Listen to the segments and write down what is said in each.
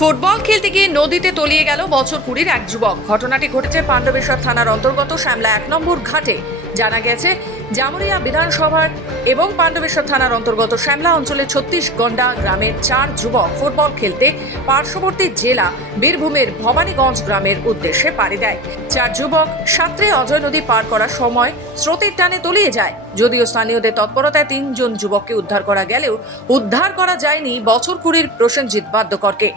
Football খেলতে গিয়ে নদীতে তলিয়ে গেল বছর 20-র এক যুবক। ঘটনাটি ঘটেছে পাণ্ডবেশ্বর থানার অন্তর্গত শ্যামলা 1 নম্বর ঘাটে। জানা গেছে, জামুরিয়া বিধানসভার এবং পাণ্ডবেশ্বর থানার অন্তর্গত শ্যামলা অঞ্চলের 36গন্ডা গ্রামের 4 যুবক ফুটবল খেলতে পার্শ্ববর্তী জেলা বীরভূমের ভবানীগঞ্জ গ্রামের উদ্দেশ্যে পাড়ি দেয়। 4 যুবক সাঁতরে অজয় নদী পার করার সময় স্রোতের টানে তলিয়ে যায়। যদিও স্থানীয়দের তৎপরতায় 3 জন যুবককে উদ্ধার করা গেলেও উদ্ধার করা যায়নি বছর 20-র প্রসেনজিৎ বাদ্যকরকে।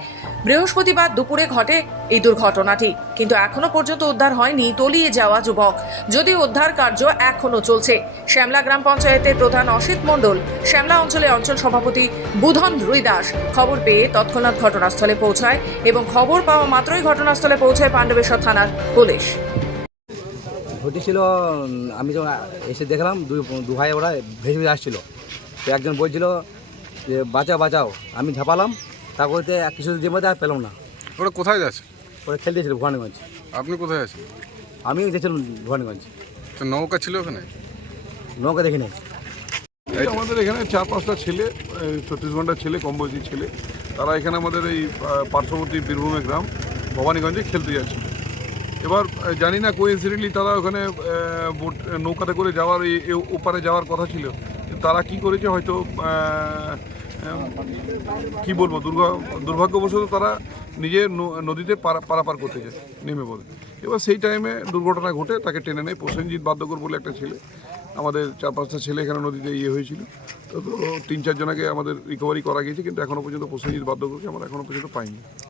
বৃহস্পতিবার দুপুরে ঘটে এই দুর্ঘটনাটি, কিন্তু এখনো পর্যন্ত উদ্ধার হয়নি তলিয়ে যাওয়া যুবক। যদিও উদ্ধার কার্য এখনো চলছে। শ্যামলা গ্রাম পঞ্চায়েতের প্রধান অসিত মণ্ডল, শ্যামলা অঞ্চলের অঞ্চল সভাপতি বুধন রুইদাস খবর পেয়ে তৎক্ষণাৎ ঘটনাস্থলে পৌঁছায় এবং খবর পাওয়া মাত্রই ঘটনাস্থলে পৌঁছায় পাণ্ডবেশ্বর থানার পুলিশ। ঘটেছিল, আমি যখন এসে দেখলাম দু ভাই ওরা ভেসে ভেসে আসছিল। তো একজন বলছিল যে বাঁচাও বাঁচাও, আমি ঝাঁপালাম, তারপরে কিছু যে মধ্যে আর পেলাম না। ওরা কোথায় যাচ্ছে? ওরা খেলতে ছিল ভবানীগঞ্জ। আপনি কোথায় আছেন? আমিও গেছিলাম ভবানীগঞ্জ। তো নৌকা ছিল ওখানে? নৌকা দেখি নাই। আমাদের এখানে 4-5টা ছেলে, 36 ছেলে, কম বয়সী ছেলে, তারা এখানে আমাদের এই পার্শ্ববর্তী বীরভূমের গ্রাম ভবানীগঞ্জে খেলতে যাচ্ছে। এবার জানি না কোইন্সিডেন্টলি তারা ওখানে নৌকাতে করে যাওয়ার ওপারে যাওয়ার কথা ছিল, তারা কি করেছে হয়তো কি বলবো, দুর্ভাগ্যবশত তারা নিজের নদীতে পারাপার করতে যায় নেমে পড়ে। এবার সেই টাইমে দুর্ঘটনা ঘটে তাকে টেনে নেয় প্রসেনজিৎ বাদ্যকর বলে একটা ছেলে। আমাদের 4-5টা ছেলে এখানে নদীতে হয়েছিল, তো 3-4 জনকে আমাদের রিকভারি করা গিয়েছে, কিন্তু এখনও পর্যন্ত প্রসেনজিৎ বাদ্যকরকে আমরা এখনও পর্যন্ত পাইনি।